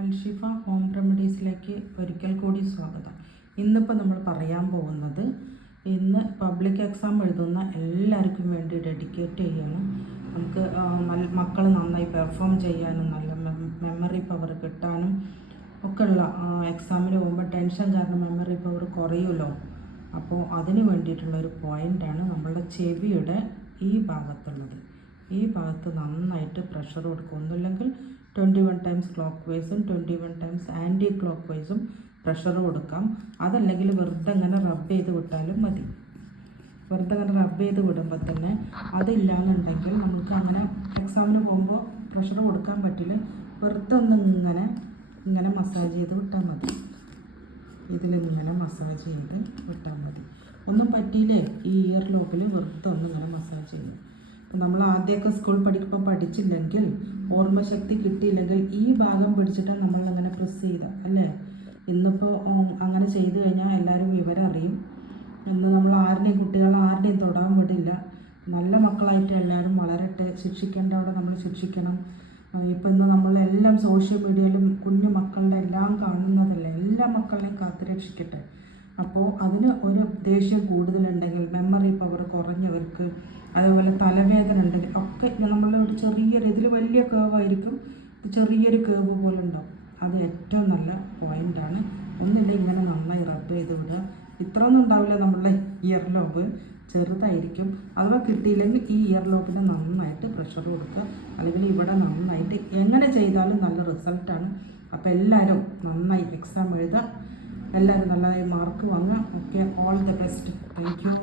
Alshifa home റെമഡീസിലേക്ക് ഒരിക്കൽ കൂടി സ്വാഗതം. ഇന്നിപ്പോൾ നമ്മൾ പറയാൻ പോകുന്നത് ഇന്ന് പബ്ലിക് എക്സാം എഴുതുന്ന എല്ലാവർക്കും വേണ്ടി ഡെഡിക്കേറ്റ് ചെയ്യാണ്. നമുക്ക് മക്കൾ നന്നായി പെർഫോം ചെയ്യാനും നല്ല മെമ്മറി പവർ കിട്ടാനും ഒക്കെ ഉള്ള എക്സാമിന് പോകുമ്പോൾ ടെൻഷൻ കാരണം മെമ്മറി പവർ കുറയുമല്ലോ. അപ്പോൾ അതിന് വേണ്ടിയിട്ടുള്ളൊരു പോയിൻ്റാണ് നമ്മളുടെ ചെവിയുടെ ഈ ഭാഗത്തുള്ളത്. ഈ ഭാഗത്ത് നന്നായിട്ട് പ്രഷർ കൊടുക്കും. ഒന്നുമില്ലെങ്കിൽ 21 ടൈംസ് ക്ലോക്ക് വൈസും 21 ടൈംസ് ആൻറ്റി ക്ലോക്ക് വൈസും പ്രഷർ കൊടുക്കാം. അതല്ലെങ്കിൽ വെറുതെ ഇങ്ങനെ റബ്ബ് ചെയ്ത് വിട്ടാലും മതി. വെറുതെ ഇങ്ങനെ റബ്ബ് ചെയ്ത് വിടുമ്പോൾ തന്നെ അതില്ലാന്നുണ്ടെങ്കിൽ നമുക്ക് അങ്ങനെ എക്സാമിന് പോകുമ്പോൾ പ്രഷർ കൊടുക്കാൻ പറ്റില്ല. വെറുതെ ഒന്ന് ഇങ്ങനെ മസാജ് ചെയ്ത് വിട്ടാൽ മതി. ഇതിലിങ്ങനെ മസാജ് ചെയ്ത് വിട്ടാൽ മതി. ഒന്നും പറ്റിയില്ലേ, ഈ ഇയർ ലോബിൽ വെറുതെ ഒന്നിങ്ങനെ മസാജ് ചെയ്യും. നമ്മൾ ആദ്യമൊക്കെ സ്കൂൾ പഠിക്കുമ്പോൾ പഠിച്ചില്ലെങ്കിൽ, ഓർമ്മശക്തി കിട്ടിയില്ലെങ്കിൽ ഈ ഭാഗം പിടിച്ചിട്ട് നമ്മളങ്ങനെ പ്രസ് ചെയ്ത അല്ലേ. ഇന്നിപ്പോൾ അങ്ങനെ ചെയ്തു കഴിഞ്ഞാൽ എല്ലാവരും വിവരം അറിയും. ഇന്ന് നമ്മൾ കുട്ടികളെ ആരുടെയും തൊടാൻ വിടില്ല. നല്ല മക്കളായിട്ട് എല്ലാവരും വളരട്ടെ. ശിക്ഷിക്കേണ്ട അവിടെ നമ്മൾ ശിക്ഷിക്കണം. ഇപ്പം ഇന്ന് നമ്മളെല്ലാം സോഷ്യൽ മീഡിയയിലും കുഞ്ഞു മക്കളുടെ എല്ലാം കാണുന്നതല്ലേ. എല്ലാ മക്കളെയും കാത്തുരക്ഷിക്കട്ടെ. അപ്പോൾ അതിന് ഒരു ദേഷ്യം കൂടുതലുണ്ടെങ്കിൽ, മെമ്മറി പവർ കുറഞ്ഞവർക്ക്, അതേപോലെ തലവേദന ഉണ്ടെങ്കിൽ ഒക്കെ നമ്മളൊരു ചെറിയൊരു ഇതിൽ വലിയ കേവായിരിക്കും, ചെറിയൊരു കേവ് പോലെ ഉണ്ടാവും. അത് ഏറ്റവും നല്ല പോയിൻ്റാണ്. ഒന്നില്ല ഇങ്ങനെ നന്നായി റബ്ബ് ചെയ്ത് വിടുക. ഇത്രയൊന്നും ഉണ്ടാവില്ല. നമ്മളുടെ ഇയർ ലോബ് ചെറുതായിരിക്കും. അഥവാ കിട്ടിയില്ലെങ്കിൽ ഈ ഇയർ ലോബിന് നന്നായിട്ട് പ്രഷർ കൊടുക്കുക. അല്ലെങ്കിൽ ഇവിടെ നന്നായിട്ട് എങ്ങനെ ചെയ്താലും നല്ല റിസൾട്ടാണ്. അപ്പോൾ എല്ലാവരും നന്നായി എക്സാം എഴുതുക. എല്ലാവരും നല്ലതായി മാർക്ക് വാങ്ങുക. Okay, all the best. Thank you.